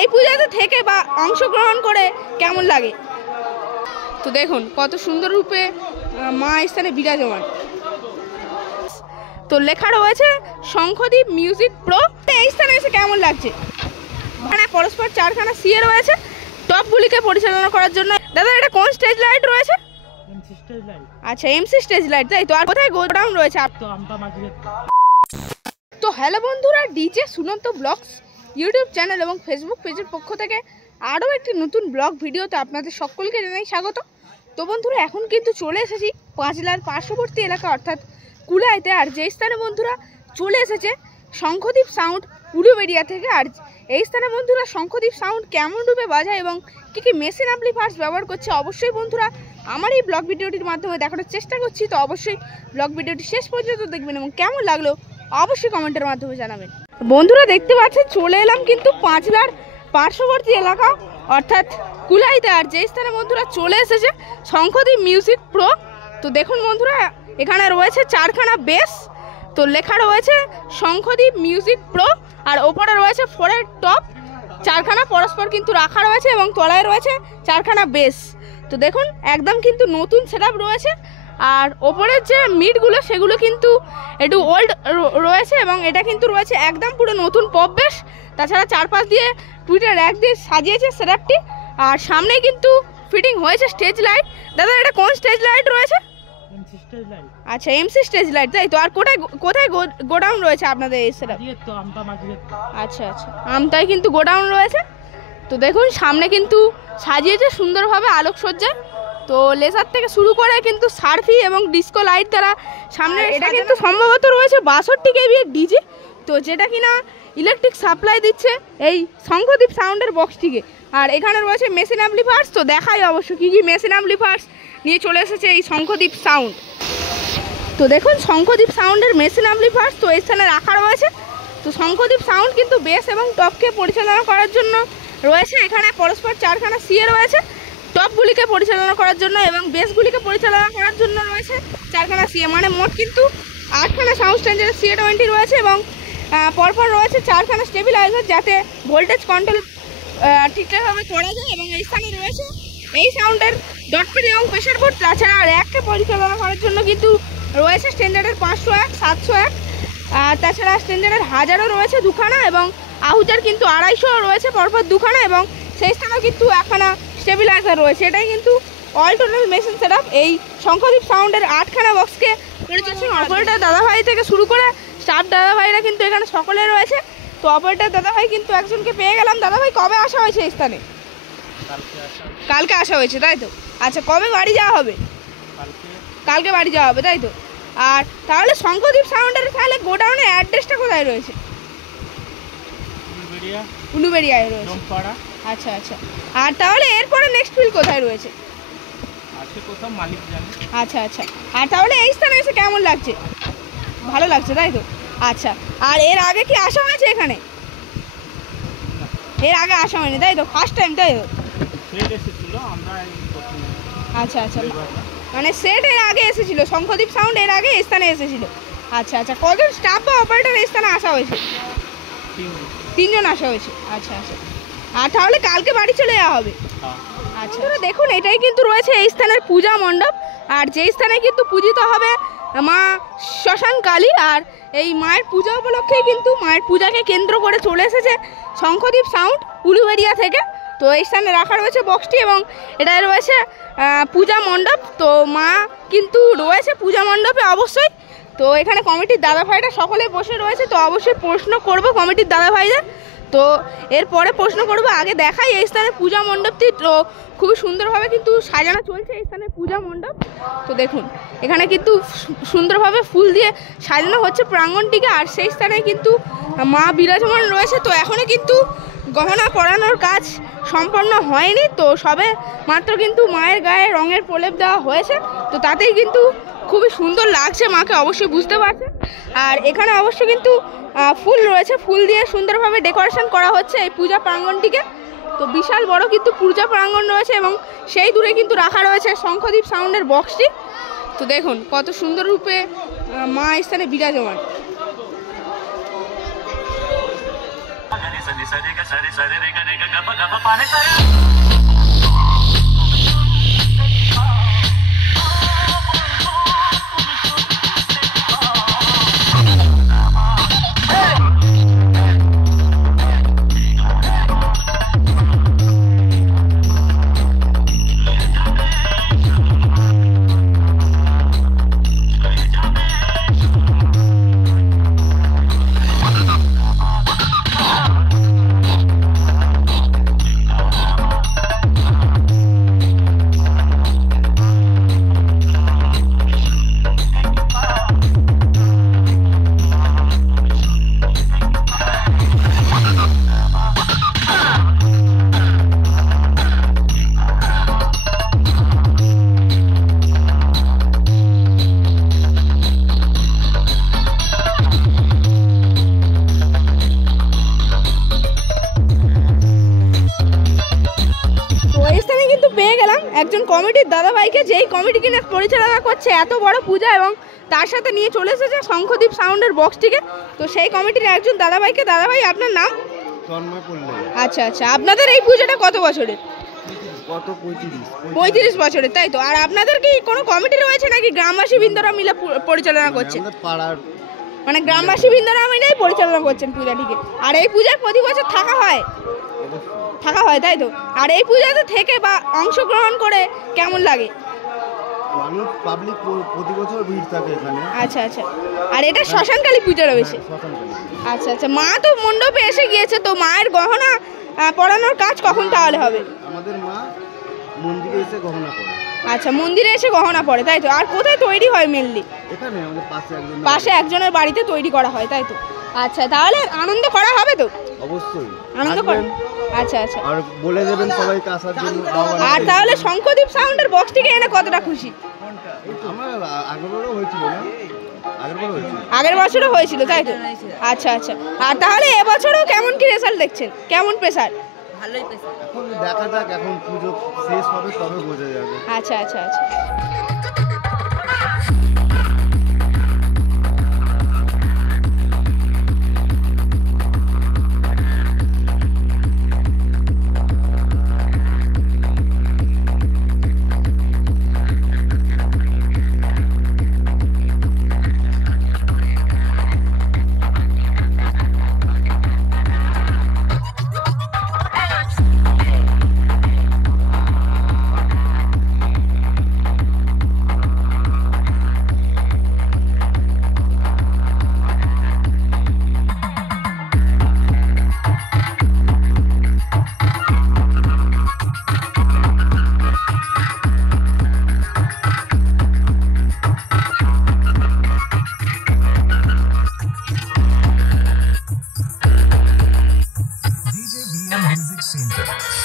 এই পূজাতে থেকে বা অংশগ্রহণ করে কেমন লাগে। তো দেখুন কত সুন্দর রূপে মা স্থানে বিরাজমান। তো লেখা রয়েছে শঙ্খদ্বীপ মিউজিক প্রো। এই স্থানে এসে কেমন লাগছে? এখানে পরস্পর 4খানা সিএ রয়েছে টপগুলিকে পরিচালনা করার জন্য। দাদা এটা কোন স্টেজ লাইট রয়েছে? আচ্ছা এমসি স্টেজ লাইট, তাই তো। আর কোথায় গোডাউন রয়েছে? তো হ্যালো বন্ধুরা, DJ Sunanta blogs YouTube channel এবং ফেসবুক পেজের পক্ষ থেকে আরও একটি নতুন ব্লগ ভিডিওতে আপনাদের সকলকে জানাই স্বাগত। তো বন্ধুরা এখন কিন্তু চলে এসেছি পাঁচলার পার্শ্ববর্তী এলাকা অর্থাৎ কুলাইতে। আর যে স্থানে বন্ধুরা চলে এসেছে শঙ্খদ্বীপ সাউন্ড উলুবেড়িয়া থেকে। আর এই স্থানে বন্ধুরা শঙ্খদ্বীপ সাউন্ড কেমন রূপে বাজায় এবং কী কী মেশিন অ্যাম্পলিফায়ার্স ব্যবহার করছে অবশ্যই বন্ধুরা আমার এই ব্লগ ভিডিওটির মাধ্যমে দেখানোর চেষ্টা করছি। তো অবশ্যই ব্লগ ভিডিওটি শেষ পর্যন্ত দেখবেন এবং কেমন লাগলো অবশ্যই কমেন্টের মাধ্যমে জানাবেন। বন্ধুরা দেখতে পাচ্ছেন চলে এলাম কিন্তু পাঁচলার পার্শ্ববর্তী এলাকা অর্থাৎ কুলাইতে। আর যে স্থানে বন্ধুরা চলে এসেছে শঙ্খদ্বীপ মিউজিক প্রো। তো দেখুন বন্ধুরা এখানে রয়েছে 4খানা বেস। তো লেখা রয়েছে শঙ্খদ্বীপ মিউজিক প্রো। আর ওপরে রয়েছে 4-এর টপ, 4খানা পরস্পর কিন্তু রাখা রয়েছে এবং তলায় রয়েছে 4খানা বেস। তো দেখুন একদম কিন্তু নতুন সেটআপ রয়েছে। আর ওপরের যে মিটগুলো সেগুলো কিন্তু একটু ওল্ড রয়েছে এবং এটা কিন্তু রয়েছে একদম পুরো নতুন পপ বেস। তাছাড়া চারপাশ দিয়ে টুইটার র্যাক দিয়ে সাজিয়েছে সেটআপটি। আর সামনে কিন্তু ফিটিং হয়েছে স্টেজ লাইট। দাদা এটা কোন স্টেজ লাইট রয়েছে? আচ্ছা এমসি স্টেজ লাইট, তাই তো। আর কোথায় গোডাউন রয়েছে আপনাদের এই সেটআপ? আচ্ছা আচ্ছা আমতায় কিন্তু গোডাউন রয়েছে। তো দেখুন সামনে কিন্তু সাজিয়েছে সুন্দরভাবে আলোকসজ্জায়। তো লেজার থেকে শুরু করে কিন্তু সার্ফি এবং ডিস্কো লাইট দ্বারা সামনে এটা কিন্তু সম্ভবত রয়েছে 62 কেভি ডিজি। তো যেটা কিনা ইলেকট্রিক সাপ্লাই দিচ্ছে এই শঙ্খদ্বীপ সাউন্ডের বক্সটিকে। আর এখানে রয়েছে মেশিন অ্যাম্পলিফায়ার্স। তো দেখাই অবশ্য কী কী মেশিন অ্যাম্পলিফায়ার্স নিয়ে চলে এসেছে এই শঙ্খদ্বীপ সাউন্ড। তো দেখুন শঙ্খদ্বীপ সাউন্ডের মেশিন অ্যাম্পলিফায়ার্স তো এই স্থানে রাখা রয়েছে। তো শঙ্খদ্বীপ সাউন্ড কিন্তু বেস এবং টপকে পরিচালনা করার জন্য রয়েছে এখানে পরস্পর 4খানা সিএ রয়েছে টপগুলিকে পরিচালনা করার জন্য এবং বেসগুলিকে পরিচালনা করার জন্য রয়েছে 4খানা সিএ। মানে মোট কিন্তু 8খানা সাউন্ড স্ট্যান্ডার্ড CA20 রয়েছে এবং পরপর রয়েছে 4খানা স্টেবিলাইজার যাতে ভোল্টেজ কন্ট্রোল ঠিকঠাকভাবে করা যায়। এবং এই স্থানে রয়েছে এই সাউন্ডের ডটপেড এবং প্রেশার বোর্ড। তাছাড়া র্যাককে পরিচালনা করার জন্য কিন্তু রয়েছে স্ট্যান্ডার্ডের 501, 701। তাছাড়া স্ট্যান্ডার্ডের 1000ও রয়েছে 2খানা এবং আহুজার কিন্তু 250 রয়েছে পরপর 2খানা এবং সেই স্থানেও কিন্তু 1খানা স্টেবিলাইজার রয়েছে। এটাই কিন্তু অল টোটাল মেশিন সেটআপ এই শঙ্খদ্বীপ সাউন্ডের 8খানা বক্সকে পরিচালনা। অপারেটর দাদাভাই থেকে শুরু করে স্টাফ দাদাভাইরা কিন্তু এখানে সকলে রয়েছে। তো অপারেটর দাদাভাই কিন্তু একজনকে পেয়ে গেলাম। দাদাভাই কবে আসা হয়েছে এই স্থানে? কালকে আসা হয়েছে, তাই তো। আচ্ছা কবে বাড়ি যাওয়া হবে? কালকে বাড়ি যাওয়া হবে, তাই তো। আর তাহলে শঙ্খদ্বীপ সাউন্ডের তাহলে গোডাউনের অ্যাড্রেসটা কোথায় রয়েছে? উলুবেড়িয়ায় রয়েছে। আচ্ছা আচ্ছা। আর তাহলে এরপরে নেক্সট ফিল কোথায় রয়েছে? আচ্ছা আচ্ছা। আর তাহলে এই স্থানে এসে কেমন লাগছে? ভালো লাগছে, তাই তো। আচ্ছা আর এর আগে কি আসা হয়েছে এখানে? এর আগে আসা হয়নি, তাই তো। ফার্স্ট টাইম, তাই তো। আচ্ছা আচ্ছা মানে সেট এর আগে এসেছিল শঙ্খদ্বীপ সাউন্ড এর আগে এই স্থানে এসেছিল। আচ্ছা আচ্ছা কজন স্টাফ বা অপারেটর এই স্থানে আসা হয়েছে? 3 জন আসা হয়েছে। আচ্ছা আচ্ছা। আর তাহলে কালকে বাড়ি চলে যাওয়া হবে? আচ্ছা দেখুন এটাই কিন্তু রয়েছে এই স্থানের পূজা মণ্ডপ। আর যেই স্থানে কিন্তু পূজিত হবে মা শ্মশান কালী। আর এই মায়ের পূজা উপলক্ষেই কিন্তু মায়ের পূজাকে কেন্দ্র করে চলে এসেছে শঙ্খদ্বীপ সাউন্ড উলুবেড়িয়া থেকে। তো এই স্থানে রাখা রয়েছে বক্সটি এবং এটাই রয়েছে পূজা মণ্ডপ। তো মা কিন্তু রয়েছে পূজা মণ্ডপে অবশ্যই। তো এখানে কমিটির দাদাভাইরা সকলে বসে রয়েছে। তো অবশ্যই প্রশ্ন করব কমিটির দাদাভাইদের। তো এরপরে প্রশ্ন করব, আগে দেখাই এই স্থানের পূজা মণ্ডপটি। তো খুবই সুন্দরভাবে কিন্তু সাজানো চলছে এই স্থানের পূজা মণ্ডপ। তো দেখুন এখানে কিন্তু সুন্দরভাবে ফুল দিয়ে সাজানো হচ্ছে প্রাঙ্গণটিকে। আর সেই স্থানে কিন্তু মা বিরাজমান রয়েছে। তো এখনও কিন্তু গহনা পরানোর কাজ সম্পন্ন হয়নি। তো সবে মাত্র কিন্তু মায়ের গায়ে রঙের প্রলেপ দেওয়া হয়েছে। তো তাতেই কিন্তু খুবই সুন্দর লাগছে মাকে, অবশ্যই বুঝতে পারছেন। আর এখানে অবশ্যই কিন্তু ফুল রয়েছে, ফুল দিয়ে সুন্দরভাবে ডেকোরেশন করা হচ্ছে এই পূজা প্রাঙ্গণটিকে। তো বিশাল বড় কিন্তু পূজা প্রাঙ্গণ রয়েছে এবং সেই দূরে কিন্তু রাখা রয়েছে শঙ্খদ্বীপ সাউন্ডের বক্সটি। তো দেখুন কত সুন্দর রূপে মা স্থানে বিরাজমান। একজন কমিটির দাদা ভাইকে, যেই কমিটি কিনা পরিচালনা করছে এত বড় পূজা এবং তার সাথে নিয়ে চলে এসেছে শঙ্খদ্বীপ সাউন্ডের বক্সটিকে। তো সেই কমিটির একজন দাদা ভাইকে, দাদা ভাই আপনার নাম? আচ্ছা আচ্ছা, আপনাদের এই পূজাটা কত বছরের? 35 বছরের, তাই তো? আর আপনাদের কি কোনো কমিটি রয়েছে নাকি গ্রামবাসী বৃন্দরা মিলে পরিচালনা করছেন? মানে গ্রামবাসী বৃন্দরা মিলেই পরিচালনা করছেন পূজাটিকে। আর এই পূজায় প্রতি বছর থাকা হয়, তাই তো? আর এই পূজাতে থেকে বা অংশগ্রহণ করে কেমন লাগে? মানুষ পাবলিক প্রতি বছর ভিড় থাকে এখানে। আচ্ছা আচ্ছা, আর এটা শ্মশানকালী পূজা রয়েছে? আচ্ছা আচ্ছা, মা তো মণ্ডপে এসে গিয়েছে, তো মায়ের গহনা পরানোর কাজ কখন তাহলে হবে? আমাদের মা মন্দিরে এসে গহনা পরে। আচ্ছা, মন্দিরে এসে গহনা পরে, তাই তো? আর কোথায় তৈরি হয় মেনলি? এখানে আমাদের পাশে একজনের বাড়িতে তৈরি করা হয়, তাই তো? আচ্ছা, তাহলে আনন্দ করা হবে তো? অবশ্যই আনন্দ করেন। আচ্ছা আচ্ছা, আর বলে দেবেন সবাইকে আসার জন্য। আর তাহলে শঙ্খদ্বীপ সাউন্ডের বক্সটিকে এনে কতটা খুশি? আমার আগেরবারও হয়েছিল না? আগের বছরও হয়েছিল, তাই তো? আচ্ছা আচ্ছা, আর তাহলে এবছরও কেমন কি রেজাল্ট দেখছেন? কেমন প্রেসার? ভালোই প্রেসার। এখন দেখা যাক, এখন পুজো শেষ হবে তবে বোঝা যাবে। আচ্ছা আচ্ছা আচ্ছা। Music Center.